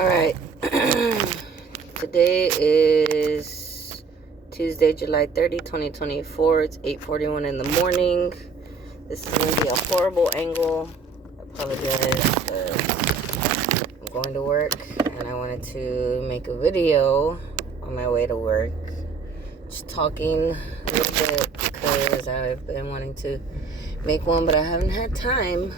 Alright, today is Tuesday, July 30, 2024. It's 8:41 in the morning. This is going to be a horrible angle. I apologize, but I'm going to work and I wanted to make a video on my way to work. Just talking a little bit because I've been wanting to make one, but I haven't had time.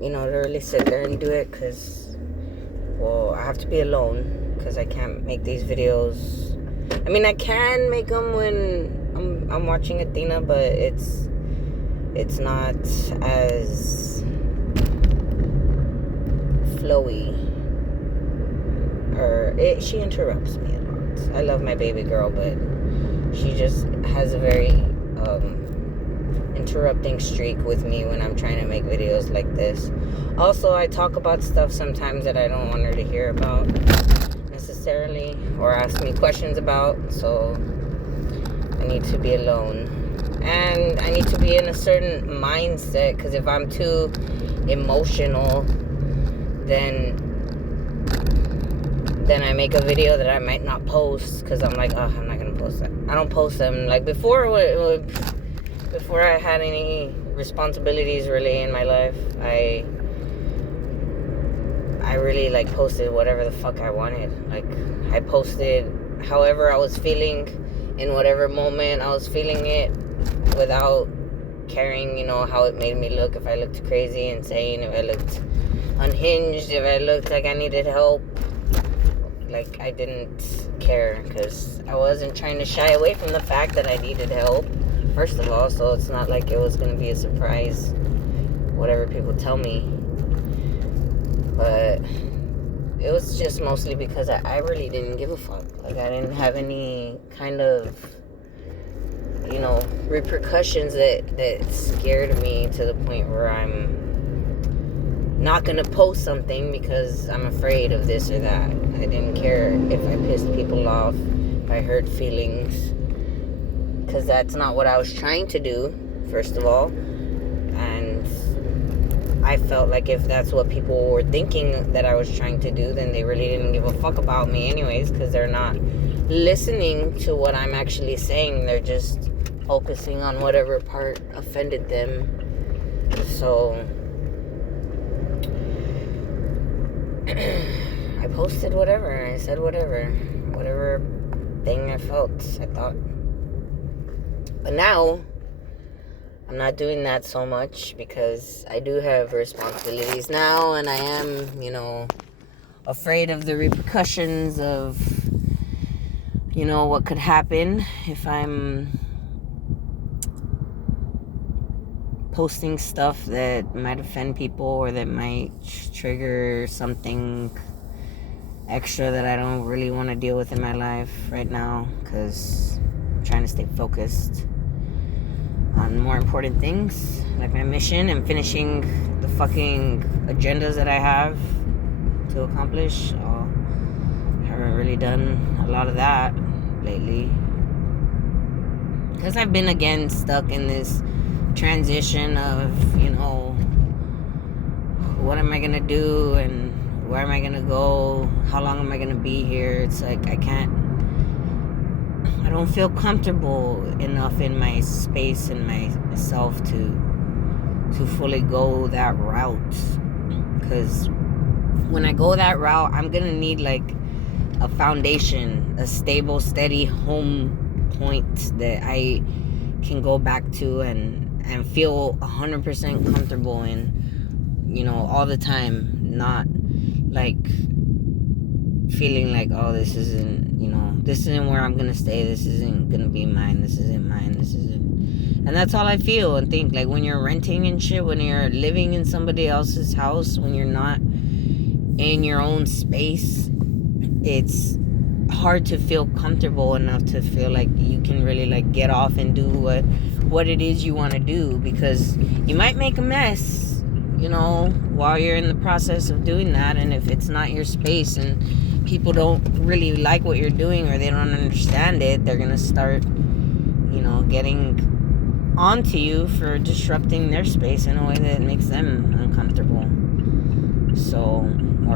To really sit there and do it because, I have to be alone because I can't make these videos. I mean, I can make them when I'm watching Athena, but it's not as flowy, she interrupts me a lot. I love my baby girl, but she just has a very interrupting streak with me when I'm trying to make videos like this. Also, I talk about stuff sometimes that I don't want her to hear about necessarily or ask me questions about, so I need to be alone. And I need to be in a certain mindset, because if I'm too emotional, then I make a video that I might not post because I'm like, I'm not going to post that. I don't post them. Like before I had any responsibilities really in my life, I really posted whatever the fuck I wanted. I posted however I was feeling in whatever moment I was feeling it, without caring, how it made me look. If I looked crazy, insane, if I looked unhinged, if I looked like I needed help, I didn't care, because I wasn't trying to shy away from the fact that I needed help, first of all, so it's not like it was going to be a surprise, whatever people tell me. But it was just mostly because I really didn't give a fuck. I didn't have any kind of, repercussions that scared me to the point where I'm not going to post something because I'm afraid of this or that. I didn't care if I pissed people off, if I hurt feelings, because that's not what I was trying to do, first of all. And I felt like if that's what people were thinking that I was trying to do, then they really didn't give a fuck about me anyways, because they're not listening to what I'm actually saying. They're just focusing on whatever part offended them. So I posted whatever. I said whatever thing I felt, I thought. But now I'm not doing that so much because I do have responsibilities now, and I am, afraid of the repercussions of, what could happen if I'm posting stuff that might offend people or that might trigger something extra that I don't really want to deal with in my life right now, because I'm trying to stay focused on more important things, like my mission and finishing the fucking agendas that I have to accomplish. I haven't really done a lot of that lately, because I've been again stuck in this transition of, what am I gonna do and where am I gonna go, how long am I gonna be here. It's like I don't feel comfortable enough in my space and myself to fully go that route, because when I go that route, I'm gonna need a foundation, a stable, steady home point that I can go back to and feel 100% comfortable in, all the time. Not feeling like, this isn't where I'm gonna stay, this isn't gonna be mine, this isn't mine, this isn't. And that's all I feel and think. When you're renting and shit, when you're living in somebody else's house, when you're not in your own space, it's hard to feel comfortable enough to feel like you can really get off and do what it is you want to do, because you might make a mess, while you're in the process of doing that. And if it's not your space and people don't really like what you're doing or they don't understand it, they're gonna start getting onto you for disrupting their space in a way that makes them uncomfortable. So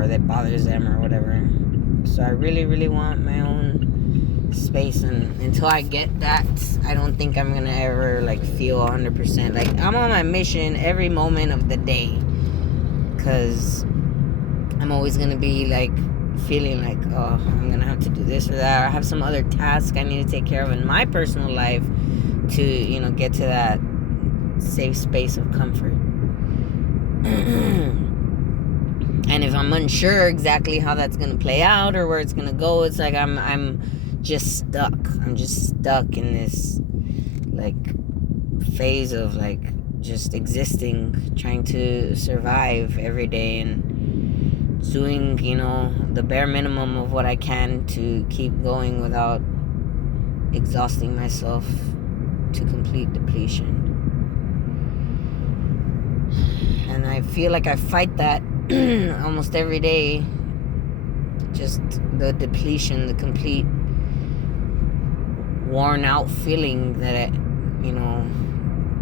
or that bothers them or whatever. So I really, really want my own space, and until I get that, I don't think I'm gonna ever like feel 100%. Like, I'm on my mission every moment of the day, because I'm always gonna be like feeling like, oh, I'm gonna have to do this or that, or I have some other task I need to take care of in my personal life to, you know, get to that safe space of comfort. And if I'm unsure exactly how that's gonna play out or where it's gonna go, it's like I'm just stuck. I'm just stuck in this like phase of like just existing, trying to survive every day and doing, you know, the bare minimum of what I can to keep going without exhausting myself to complete depletion. And I feel like I fight that almost every day. Just the depletion, the complete worn out feeling that, you know,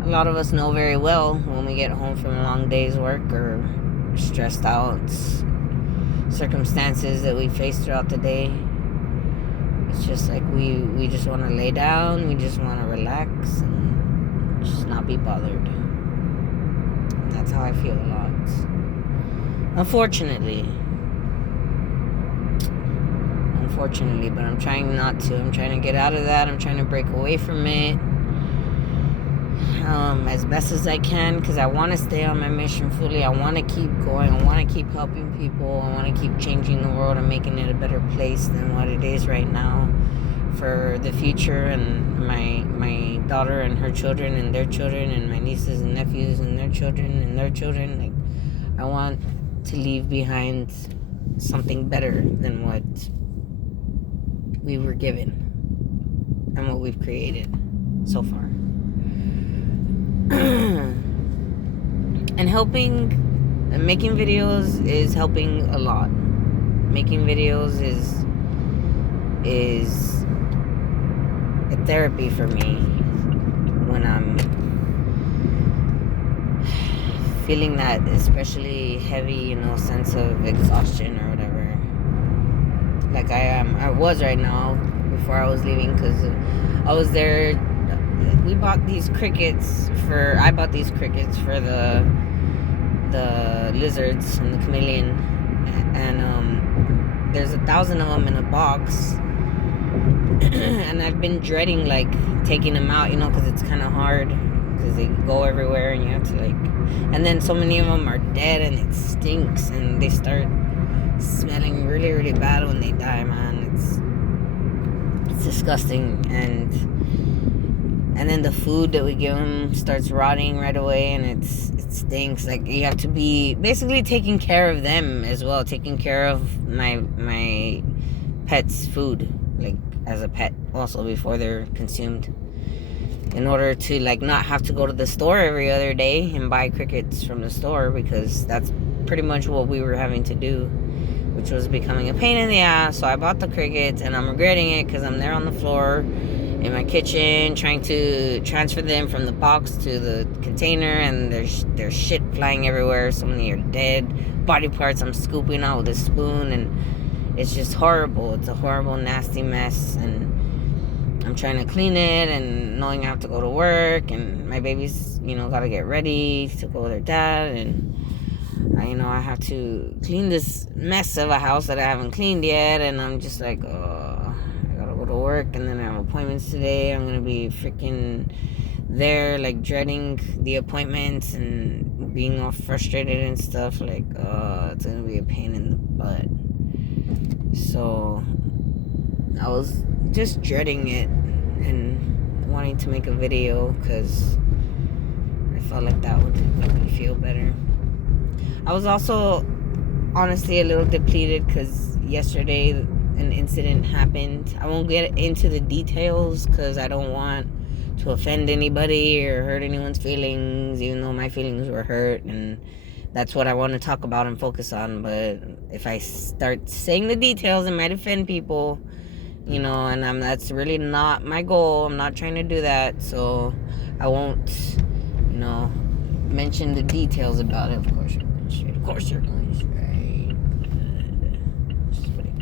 a lot of us know very well when we get home from a long day's work or stressed out circumstances that we face throughout the day. It's just like we just want to lay down, we just want to relax and just not be bothered. And that's how I feel a lot. Unfortunately, but I'm trying not to. I'm trying to get out of that. I'm trying to break away from it as best as I can, because I want to stay on my mission fully. I want to keep going. I want to keep helping people. I want to keep changing the world and making it a better place than what it is right now for the future, and my daughter and her children and their children, and my nieces and nephews and their children and their children. Like, I want to leave behind something better than what we were given and what we've created so far. And helping and making videos is helping a lot. Making videos is a therapy for me when I'm feeling that especially heavy, you know, sense of exhaustion or whatever. Like I was right now before I was leaving, because I was there. I bought these crickets for the lizards and the chameleon, and there's 1,000 of them in a box. And I've been dreading like taking them out, you know, because it's kind of hard, because they go everywhere and you have to like, and then so many of them are dead and it stinks and they start smelling really, really bad when they die, man. It's disgusting. And then the food that we give them starts rotting right away, and it stinks. Like, you have to be basically taking care of them as well, taking care of my pet's food, like as a pet also, before they're consumed, in order to like not have to go to the store every other day and buy crickets from the store, because that's pretty much what we were having to do, which was becoming a pain in the ass. So I bought the crickets, and I'm regretting it, because I'm there on the floor in my kitchen trying to transfer them from the box to the container, and there's shit flying everywhere. So many are dead body parts I'm scooping out with a spoon, and it's just horrible. It's a horrible, nasty mess, and I'm trying to clean it, and knowing I have to go to work, and my babies, you know, gotta get ready to go with their dad, and I have to clean this mess of a house that I haven't cleaned yet, and I'm just like, oh, I gotta go to work, and then I have appointments today. I'm gonna be freaking there, like, dreading the appointments and being all frustrated and stuff. Like, it's gonna be a pain in the butt. So I was just dreading it and wanting to make a video, because I felt like that would make me feel better. I was also honestly a little depleted, because yesterday an incident happened. I won't get into the details, because I don't want to offend anybody or hurt anyone's feelings, even though my feelings were hurt, and that's what I want to talk about and focus on. But if I start saying the details, it might offend people, and that's really not my goal. I'm not trying to do that, so I won't, mention the details about it. Of course you're going straight.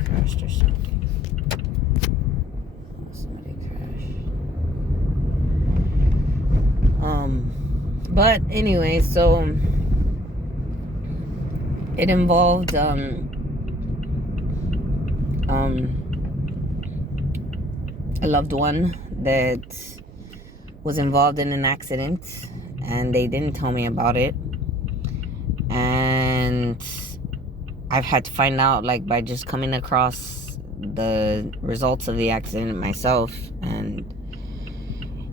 crashed or something. Somebody crashed. But anyway, so it involved a loved one that was involved in an accident, and they didn't tell me about it. And I've had to find out, like, by just coming across the results of the accident myself. And,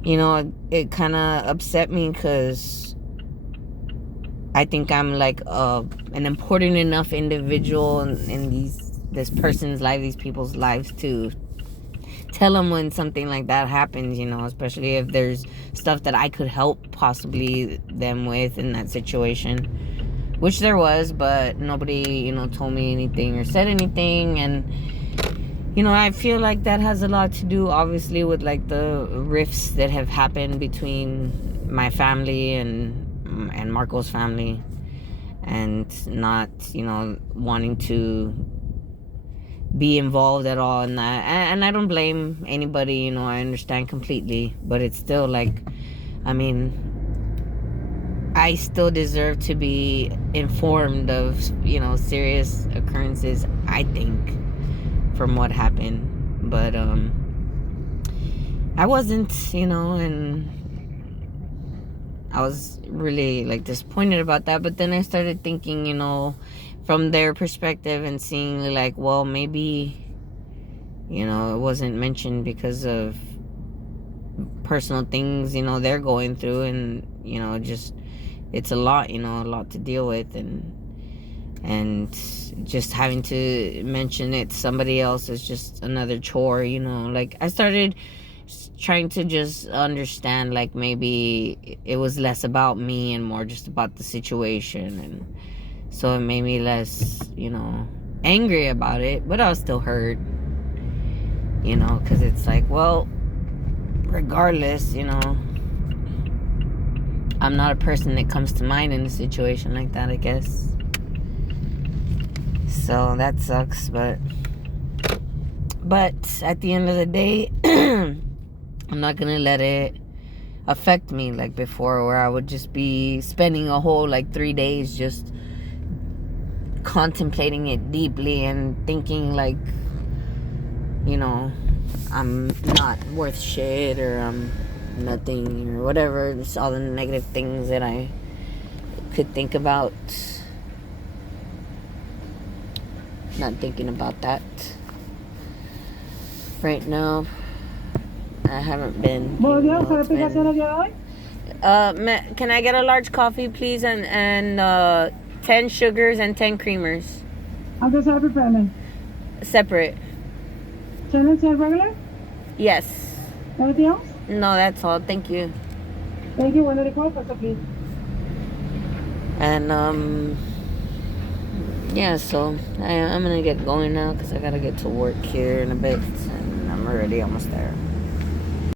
you know, it kind of upset me because I think I'm, like, an important enough individual in this person's life, these people's lives, to tell them when something like that happens, you know, especially if there's stuff that I could help possibly them with in that situation, which there was, but nobody, you know, told me anything or said anything. And, you know, I feel like that has a lot to do, obviously, with, like, the rifts that have happened between my family and Marco's family, and not, you know, wanting to be involved at all in that. And I don't blame anybody, you know, I understand completely, but it's still like, I mean, I still deserve to be informed of, you know, serious occurrences, I think, from what happened. But I wasn't, you know, and I was really, like, disappointed about that. But then I started thinking, you know, from their perspective, and seeing, like, well, maybe, you know, it wasn't mentioned because of personal things, you know, they're going through. And, you know, just, it's a lot, you know, a lot to deal with. And just having to mention it to somebody else is just another chore, you know. Like, I started trying to just understand, like, maybe it was less about me and more just about the situation. And so it made me less, you know, angry about it, but I was still hurt, you know, because it's like, well, regardless, you know, I'm not a person that comes to mind in a situation like that, I guess. So that sucks, but at the end of the day, I'm not gonna let it affect me like before, where I would just be spending a whole, like, 3 days just contemplating it deeply and thinking, like, you know, I'm not worth shit, or I'm nothing, or whatever. Just all the negative things that I could think about. Not thinking about that right now. I haven't been. Can I get a large coffee, please, and 10 sugars and 10 creamers? How does that prepare? Separate. 10 and 10 regular? Yes. Anything else? No, that's all. Thank you. Thank you. One of the coffee, please. And yeah, so I'm gonna get going now because I gotta get to work here in a bit, and I'm already almost there.